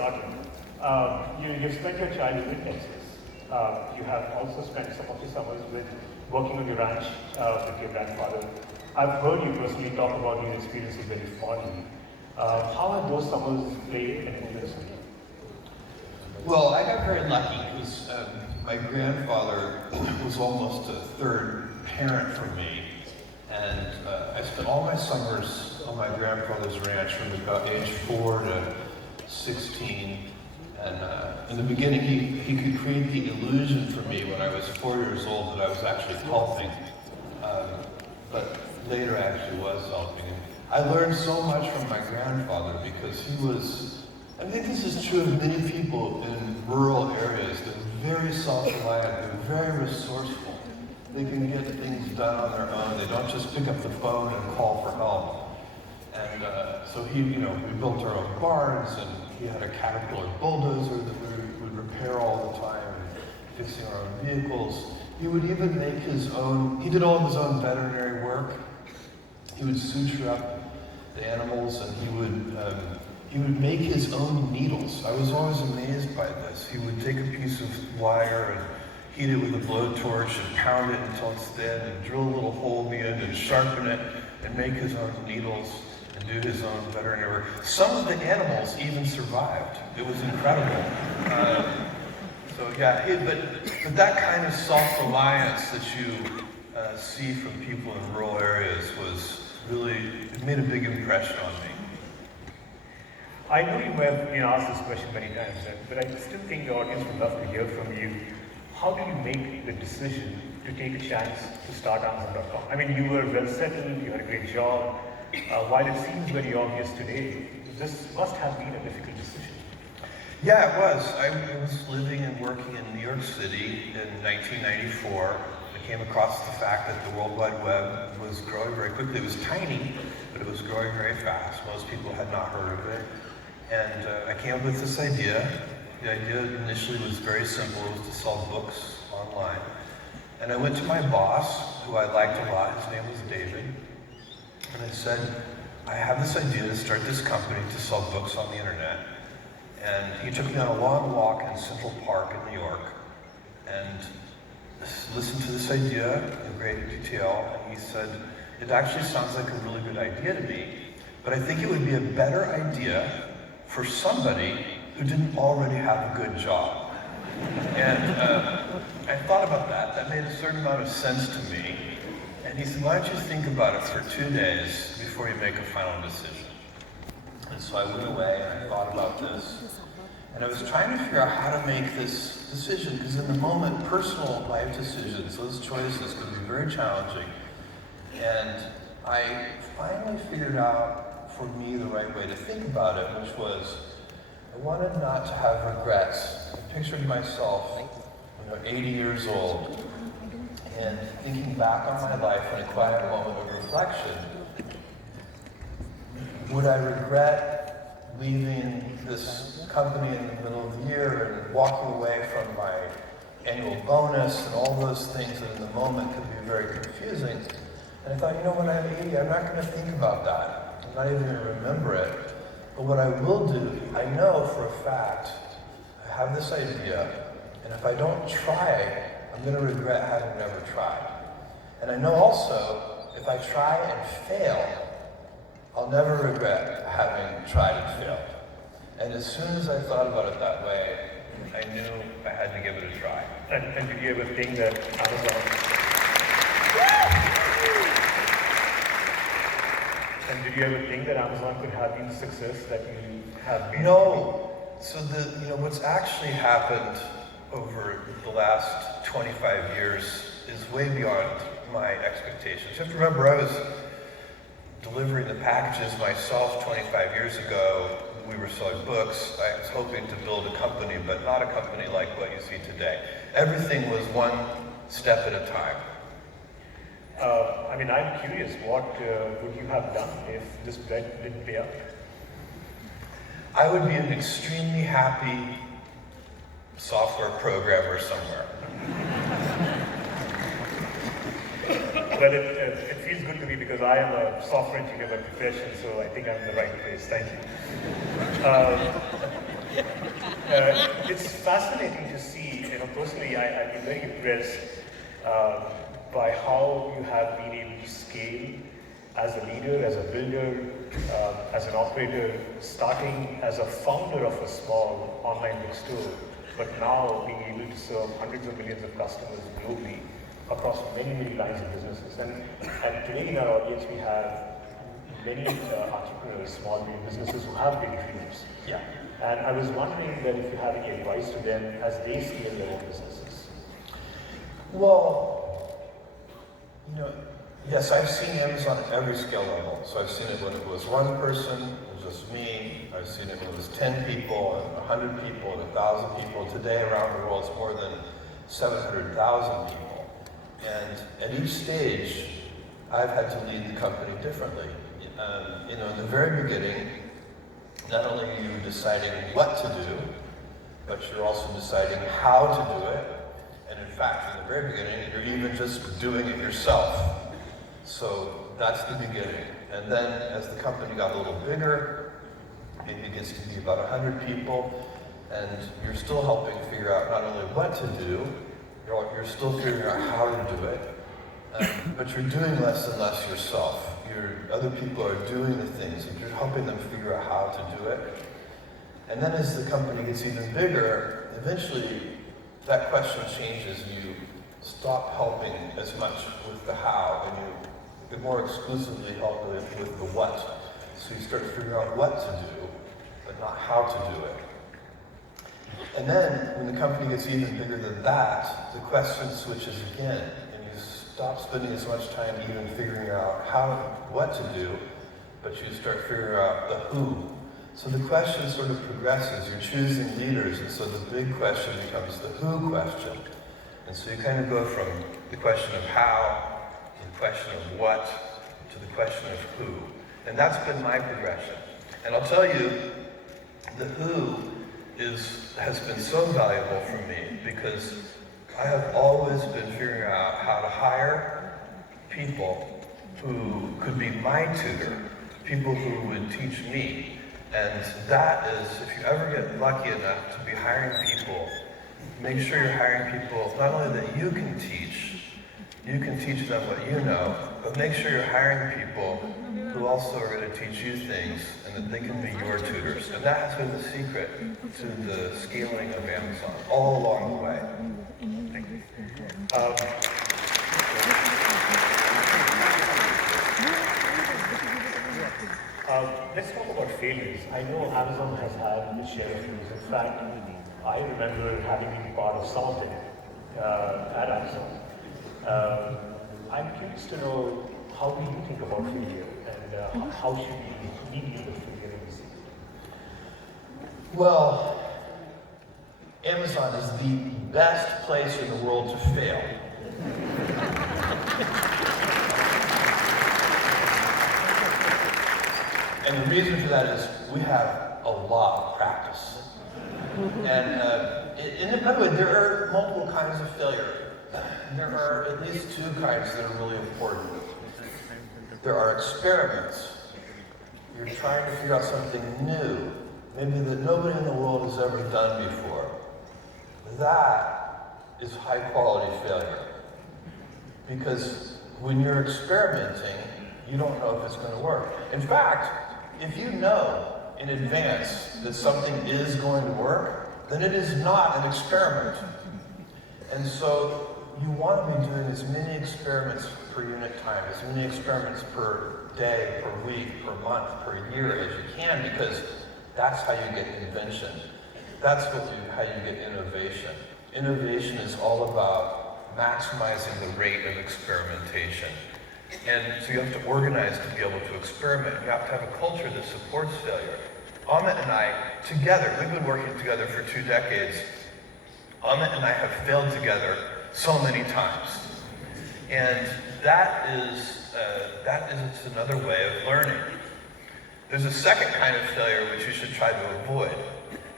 started. You've spent your childhood in Texas. You have also spent some of your summers working on your ranch with your grandfather. I've heard you personally talk about these experiences very fondly. How have those summers played an influence on you? Well, I got very lucky because my grandfather was almost a third parent for me. And I spent all my summers on my grandfather's ranch from about age 4 to 16. And in the beginning, he could create the illusion for me when I was 4 years old that I was actually helping. But later I actually was helping. I learned so much from my grandfather because he was, I think this is true of many people in rural areas. They're very self-reliant, they're very resourceful. They can get things done on their own. They don't just pick up the phone and call for help. And so we built our own barns, and he had a Caterpillar bulldozer that we would repair all the time, and fixing our own vehicles. He would even make his own, he did all of his own veterinary work. He would suture up the animals, and he would make his own needles. I was always amazed by this. He would take a piece of wire and heat it with a blowtorch and pound it until it's thin and drill a little hole in the end and sharpen it and make his own needles and do his own veterinary work. Some of the animals even survived. It was incredible. But that kind of self-reliance that you see from people in rural areas was really, it made a big impression on me. I know you have been asked this question many times, but I still think the audience would love to hear from you. How do you make the decision to take a chance to start Amazon.com? I mean, you were well settled, you had a great job. While it seems very obvious today, this must have been a difficult decision. Yeah, it was. I was living and working in New York City in 1994. I came across the fact that the World Wide Web was growing very quickly. It was tiny, but it was growing very fast. Most people had not heard of it. And I came up with this idea. The idea initially was very simple. It was to sell books online. And I went to my boss, who I liked a lot. His name was David. And I said, I have this idea to start this company to sell books on the internet. And he took me on a long walk in Central Park in New York and listened to this idea in great detail. And he said, it actually sounds like a really good idea to me, but I think it would be a better idea for somebody who didn't already have a good job. And I thought about that. That made a certain amount of sense to me. And he said, why don't you think about it for 2 days before you make a final decision? And so I went away and I thought about this. And I was trying to figure out how to make this decision, because in the moment, personal life decisions, those choices can be very challenging. And I finally figured out for me the right way to think about it, which was, I wanted not to have regrets. I pictured myself, 80 years old, and thinking back on my life in a quiet moment of reflection. Would I regret leaving this company in the middle of the year and walking away from my annual bonus and all those things that in the moment could be very confusing? And I thought, when I'm 80, I'm not going to think about that. I'm not even going to remember it. But what I will do, I know for a fact, I have this idea, and if I don't try, I'm going to regret having never tried. And I know also, if I try and fail, I'll never regret having tried and failed. And as soon as I thought about it that way, I knew I had to give it a try. And did you ever think that Amazon... And did you ever think that Amazon could have been the success that you have been? No. So what's actually happened over the last 25 years is way beyond my expectations. You have to remember, I was delivering the packages myself 25 years ago. We were selling books. I was hoping to build a company, but not a company like what you see today. Everything was one step at a time. I'm curious, what would you have done if this bet didn't pay out? I would be an extremely happy software programmer somewhere. Well, it feels good to me because I am a software engineer by profession, so I think I'm in the right place. Thank you. It's fascinating to see, personally, I've been very impressed by how you have been able to scale as a leader, as a builder, as an operator, starting as a founder of a small online bookstore, but now being able to serve hundreds of millions of customers globally across many, many lines of businesses. And today in our audience, we have many entrepreneurs, small businesses who have big dreams. Yeah. And I was wondering that if you have any advice to them as they scale their own businesses. Well, yes, I've seen Amazon at every scale level. So I've seen it when it was one person, it was just me. I've seen it when it was 10 people, and 100 people, and 1,000 people. Today around the world, it's more than 700,000 people. And at each stage, I've had to lead the company differently. In the very beginning, not only are you deciding what to do, but you're also deciding how to do it. And in fact, in the very beginning, you're even just doing it yourself. So that's the beginning. And then as the company got a little bigger, maybe it gets to be about 100 people, and you're still helping figure out not only what to do, you're still figuring out how to do it, but you're doing less and less yourself. Other people are doing the things, and you're helping them figure out how to do it. And then as the company gets even bigger, eventually that question changes, and you stop helping as much with the how, and you more exclusively help with the what. So you start to figure out what to do, but not how to do it. And then, when the company gets even bigger than that, the question switches again, and you stop spending as much time even figuring out what to do, but you start figuring out the who. So the question sort of progresses. You're choosing leaders, and so the big question becomes the who question. And so you kind of go from the question of how, to the question of what, to the question of who. And that's been my progression. And I'll tell you, the who has been so valuable for me because I have always been figuring out how to hire people who could be my tutor, people who would teach me. And that is, if you ever get lucky enough to be hiring people, make sure you're hiring people not only that you can teach them what you know, but make sure you're hiring people who also are going to teach you things and that they can be your tutors. And that has been the secret to the scaling of Amazon all along the way. Let's talk about failures. I know Amazon has had its share of failures. In fact, I remember having been part of some of them at Amazon. I'm curious to know, how do you think about failure, and how should we deal with failure in this? Well, Amazon is the best place in the world to fail. And the reason for that is we have a lot of practice. And by the way, there are multiple kinds of failure. There are at least two kinds that are really important. There are experiments. You're trying to figure out something new, maybe that nobody in the world has ever done before. That is high quality failure. Because when you're experimenting, you don't know if it's going to work. In fact, if you know in advance that something is going to work, then it is not an experiment. And so you want to be doing as many experiments per unit time, as many experiments per day, per week, per month, per year as you can, because that's how you get invention. That's how you get innovation. Innovation is all about maximizing the rate of experimentation. And so you have to organize to be able to experiment. You have to have a culture that supports failure. Amit and I, together, we've been working together for 2 decades. Amit and I have failed together so many times. And that is another way of learning. There's a second kind of failure which you should try to avoid.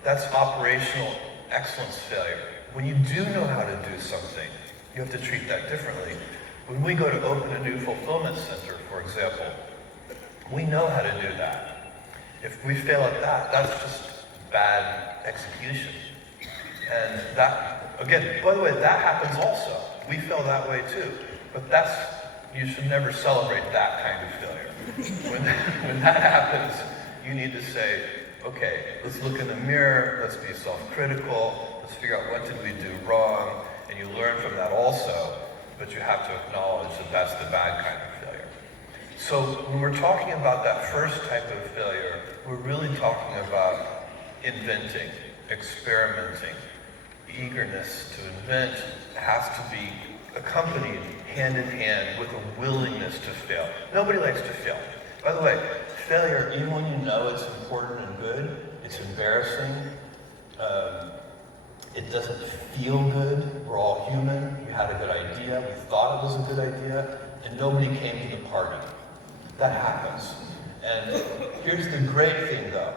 That's operational excellence failure. When you do know how to do something, you have to treat that differently. When we go to open a new fulfillment center, for example, we know how to do that. If we fail at that, bad execution. And that, again, by the way, that happens also. We feel that way too. But you should never celebrate that kind of failure. When that happens, you need to say, okay, let's look in the mirror, let's be self-critical, let's figure out what did we do wrong, and you learn from that also, but you have to acknowledge that that's the bad kind of failure. So when we're talking about that first type of failure, we're really talking about inventing, experimenting. Eagerness to invent has to be accompanied hand in hand with a willingness to fail. Nobody likes to fail. By the way, failure, even when you know it's important and good, it's embarrassing. It doesn't feel good. We're all human. We had a good idea. We thought it was a good idea, and nobody came to the party. That happens. And here's the great thing, though.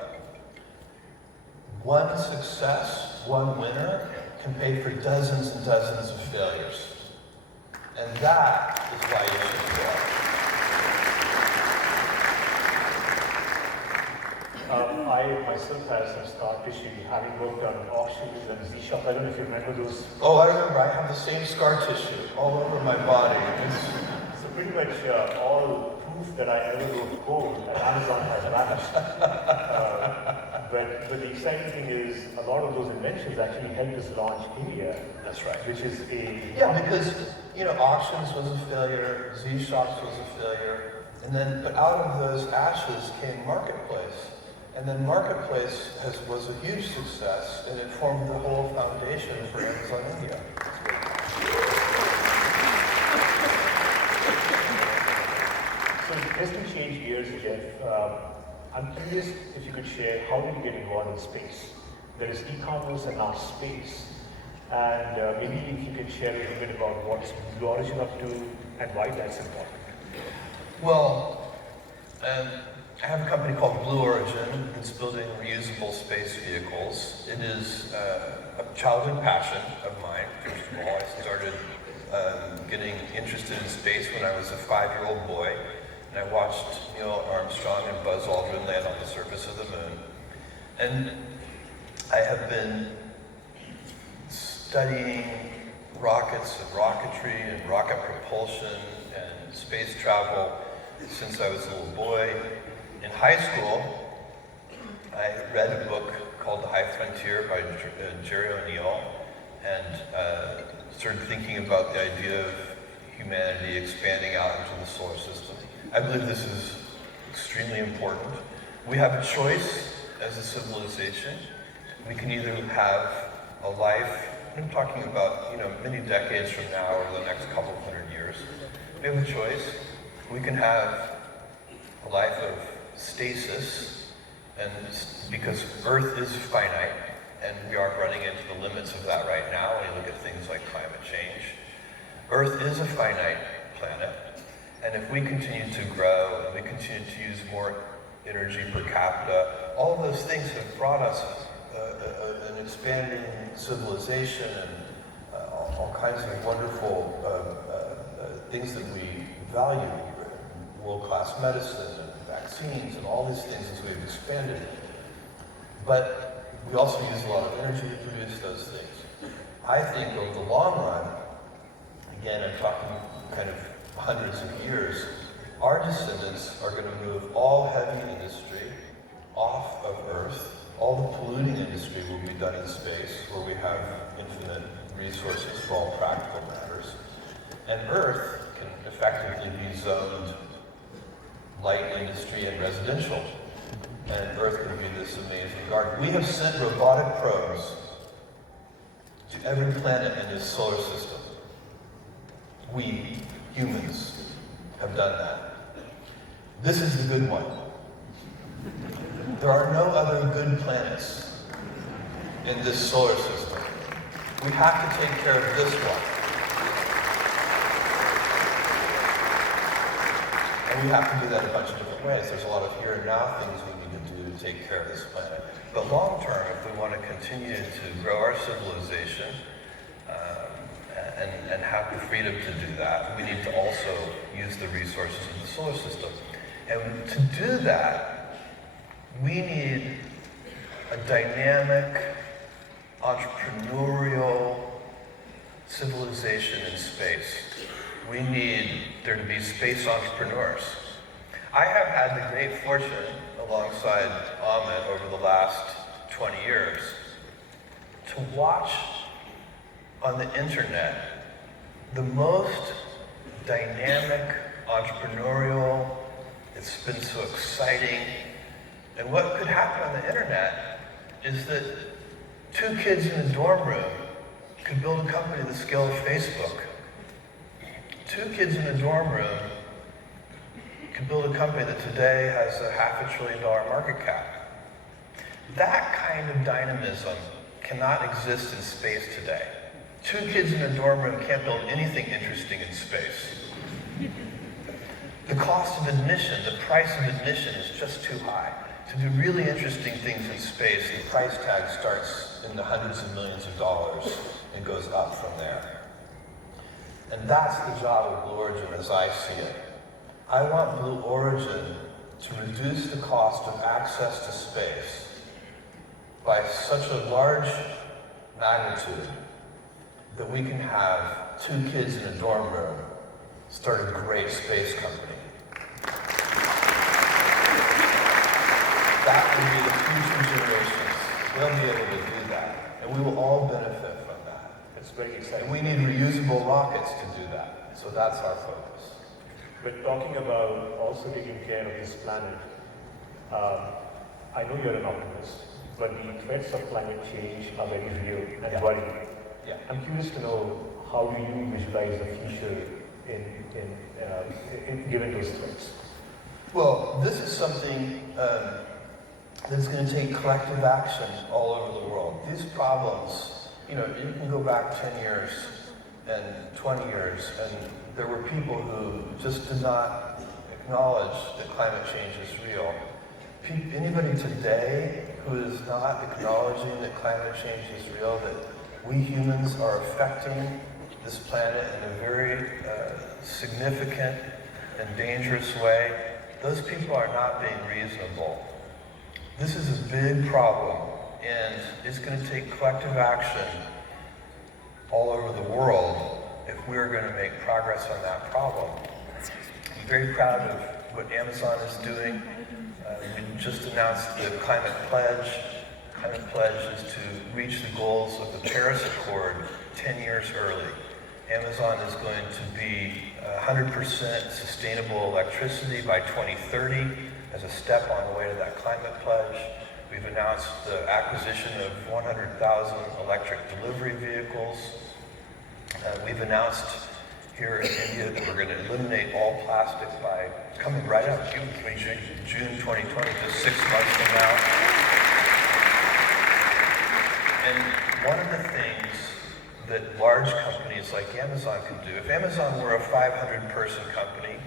One success, one winner, can pay for dozens and dozens of failures. And that is why you should fail. I myself have some scar tissue, having worked on auctions and Z-Shop. I don't know if you remember those. Oh, I remember. I have the same scar tissue all over my body. So pretty much all proof that I ever wrote code at Amazon has vanished. But the exciting thing is a lot of those inventions actually helped us launch India. That's right. Which is Yeah, because, auctions was a failure, Z-Shops was a failure, but out of those ashes came Marketplace. And then Marketplace was a huge success, and it formed the whole foundation for Amazon India. So just to change gears, Jeff, I'm curious if you could share how did you get involved in space? There is e-commerce and now space. And maybe if you could share a little bit about what's Blue Origin up to and why that's important. Well, I have a company called Blue Origin. It's building reusable space vehicles. It is a childhood passion of mine, first of all. I started getting interested in space when I was a 5-year-old boy. And I watched Neil Armstrong and Buzz Aldrin land on the surface of the moon. And I have been studying rockets and rocketry and rocket propulsion and space travel since I was a little boy. In high school, I read a book called The High Frontier by Jerry O'Neill and started thinking about the idea of humanity expanding out into the solar system. I believe this is extremely important. We have a choice as a civilization. We can either have a life, I'm talking about many decades from now or the next couple of 100 years. We have a choice. We can have a life of stasis, and because Earth is finite, and we are running into the limits of that right now when you look at things like climate change. Earth is a finite planet, and if we continue to grow, and we continue to use more energy per capita, all of those things have brought us an expanding civilization and all kinds of wonderful things that we value, world-class medicine and vaccines and all these things as we've expanded. But we also use a lot of energy to produce those things. I think over the long run, again, I'm talking kind of hundreds of years, our descendants are going to move all heavy industry off of Earth. All the polluting industry will be done in space, where we have infinite resources for all practical matters. And Earth can effectively be zoned light industry and residential. And Earth can be this amazing garden. We have sent robotic probes to every planet in this solar system. We, humans, have done that. This is the good one. There are no other good planets in this solar system. We have to take care of this one. And we have to do that a bunch of different ways. There's a lot of here and now things we need to do to take care of this planet. But long term, if we want to continue to grow our civilization and have the freedom to do that, we need to also use the resources of the solar system. And to do that, we need a dynamic, entrepreneurial civilization in space. We need there to be space entrepreneurs. I have had the great fortune, alongside Ahmed over the last 20 years, to watch on the internet the most dynamic, entrepreneurial, it's been so exciting. And what could happen on the internet is that two kids in a dorm room could build a company the scale of Facebook. Two kids in a dorm room could build a company that today has a $500 billion market cap. That kind of dynamism cannot exist in space today. Two kids in a dorm room can't build anything interesting in space. The cost of admission, the price of admission is just too high. To do really interesting things in space, the price tag starts in the hundreds of millions of dollars and goes up from there. And that's the job of Blue Origin as I see it. I want Blue Origin to reduce the cost of access to space by such a large magnitude that we can have two kids in a dorm room start a great space company. That will be the future generations. They'll be able to do that. And we will all benefit from that. It's very exciting. And we need reusable rockets to do that. So that's our focus. But talking about also taking care of this planet, I know you're an optimist, but the threats of climate change are very real and worrying. Yeah. I'm curious to know how do you visualize the future in given those threats? Well, this is something that's going to take collective action all over the world. These problems, you can go back 10 years and 20 years, and there were people who just did not acknowledge that climate change is real. Anybody today who is not acknowledging that climate change is real, that we humans are affecting this planet in a very significant and dangerous way, those people are not being reasonable. This is a big problem, and it's going to take collective action all over the world if we're going to make progress on that problem. I'm very proud of what Amazon is doing. We just announced the Climate Pledge. Climate Pledge is to reach the goals of the Paris Accord 10 years early. Amazon is going to be 100% sustainable electricity by 2030 as a step on the way to that Climate Pledge. We've announced the acquisition of 100,000 electric delivery vehicles. We've announced here in India that we're going to eliminate all plastic by coming right up June 2020, just 6 months from now. And one of the things that large companies like Amazon can do, if Amazon were a 500-person company,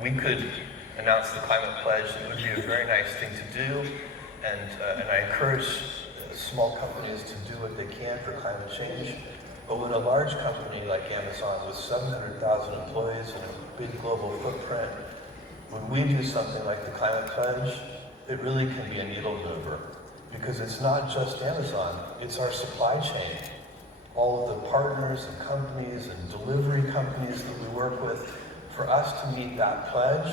we could announce the Climate Pledge, and it would be a very nice thing to do, and I encourage small companies to do what they can for climate change. But when a large company like Amazon with 700,000 employees and a big global footprint, when we do something like the Climate Pledge, it really can be a needle mover. Because it's not just Amazon, it's our supply chain. All of the partners and companies and delivery companies that we work with, for us to meet that pledge,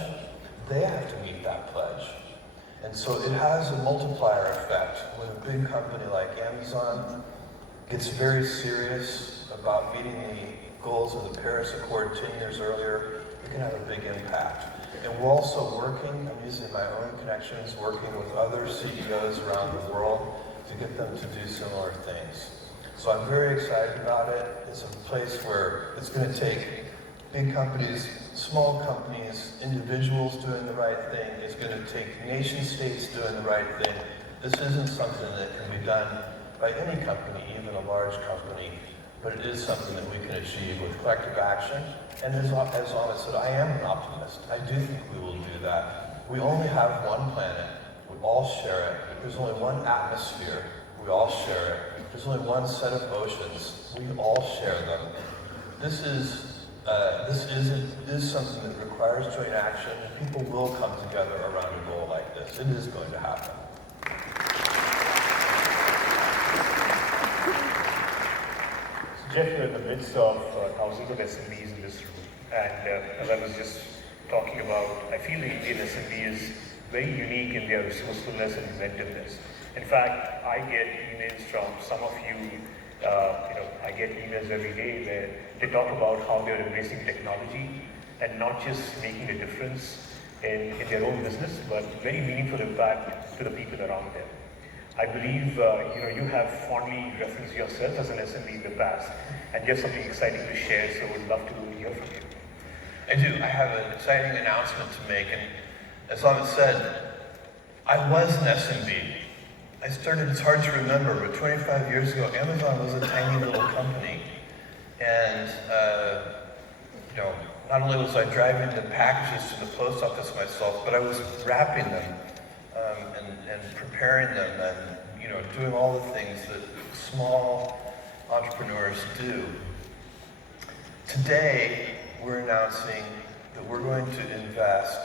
they have to meet that pledge. And so it has a multiplier effect when a big company like Amazon gets very serious about meeting the goals of the Paris Accord 10 years earlier, it can have a big impact. And we're also working, I'm using my own connections, working with other CEOs around the world to get them to do similar things. So I'm very excited about it. It's a place where it's going to take big companies, small companies, individuals doing the right thing. It's going to take nation states doing the right thing. This isn't something that can be done by any company, even a large company, but it is something that we can achieve with collective action. And as Ahmed said, I am an optimist. I do think we will do that. We only have one planet. We all share it. There's only one atmosphere. We all share it. There's only one set of oceans. We all share them. This is something that requires joint action. People will come together around a goal like this. It is going to happen. Jeff, you're in the midst of thousands of SMBs in this room, and as I was just talking about, I feel the Indian SMB is very unique in their resourcefulness and inventiveness. In fact, I get emails from some of you, I get emails every day where they talk about how they're embracing technology and not just making a difference in their own business, but very meaningful impact to the people around them. I believe you have fondly referenced yourself as an SMB in the past, and you have something exciting to share, so would love to hear from you. I do. I have an exciting announcement to make, and as Amit said, I was an SMB. I started, it's hard to remember, but 25 years ago, Amazon was a tiny little company. And, not only was I driving the packages to the post office myself, but I was wrapping them and preparing them and, doing all the things that small entrepreneurs do. Today, we're announcing that we're going to invest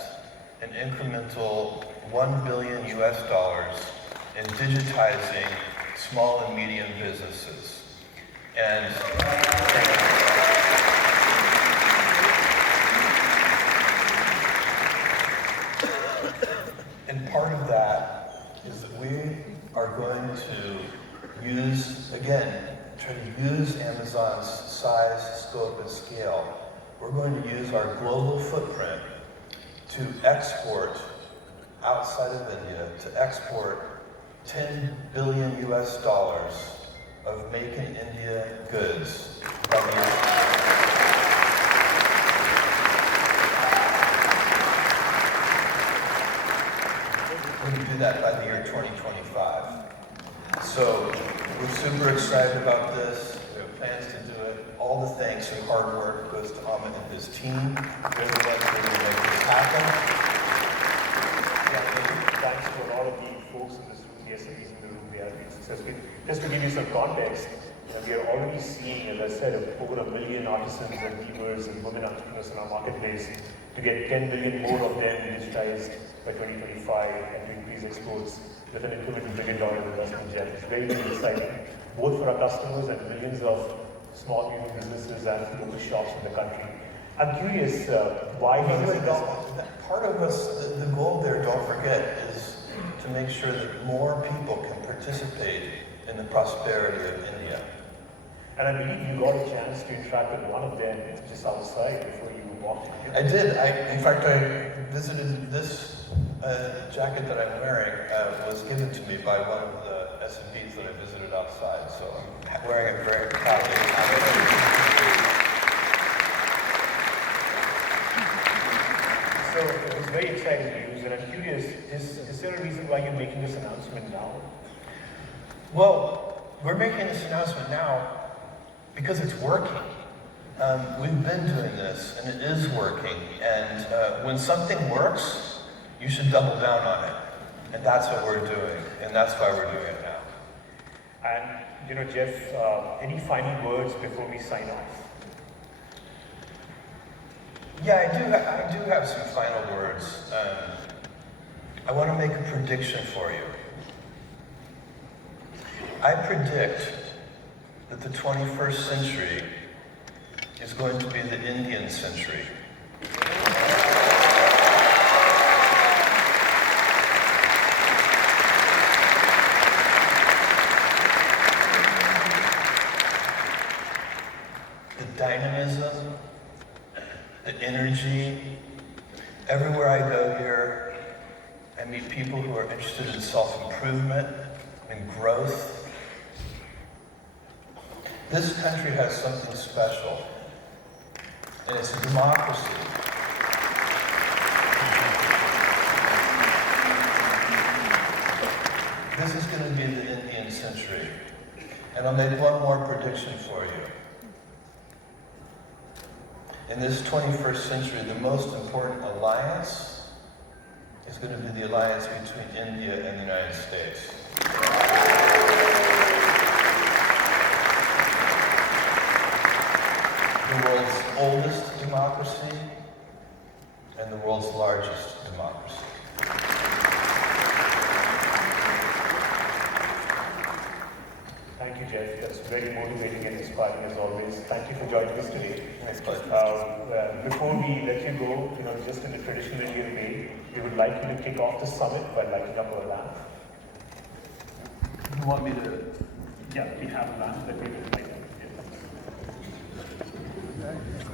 an incremental $1 billion in digitizing small and medium businesses. And part of that is that we are going to try to use Amazon's size, scope, and scale. We're going to use our global footprint to export outside of India, to export $10 billion of Make in India goods by the year. We're going to do that by the year 2025. So we're super excited about this. We have plans to do it. All the thanks and hard work goes to Amit and his team. They're the ones who will make this happen. Thanks to a lot of the folks in this room, the SMEs in the room, they have been successful. Just to give you some context, we are already seeing, as I said, over 1 million artisans and weavers and women entrepreneurs in our marketplace, to get 10 million more of them digitized by 2025 and to increase exports with an incremental $1 billion investment jet. It's very, very exciting, both for our customers and millions of small medium businesses and local shops in the country. I'm curious why part of us, the goal there, don't forget, is to make sure that more people can participate in the prosperity of India. And I believe you got a chance to interact with one of them just outside before you walked in. I did. In fact, I visited this jacket that I'm wearing was given to me by one of the SMBs that I visited outside, so I'm wearing it very proudly. So it was very exciting news, and I'm curious, is there a reason why you're making this announcement now? Well, we're making this announcement now because it's working. We've been doing this, and it is working. And when something works, you should double down on it. And that's what we're doing, and that's why we're doing it now. And, Jeff, any final words before we sign off? Yeah, I do have some final words. I want to make a prediction for you. I predict that the 21st century is going to be the Indian century. The dynamism, the energy, everywhere I go here, I meet people who are interested in self-improvement and growth. This country has something special, and it's a democracy. This is going to be the Indian century. And I'll make one more prediction for you. In this 21st century, the most important alliance is going to be the alliance between India and the United States. The world's oldest democracy and the world's largest democracy. Thank you, Jeff. that's very motivating and inspiring as always. Thank you for joining us today. Before we let you go, just in the traditional Indian way, we would like you to kick off the summit by lighting up our lamp. You want me to? Yeah, we have a lamp that we will light up. Yeah.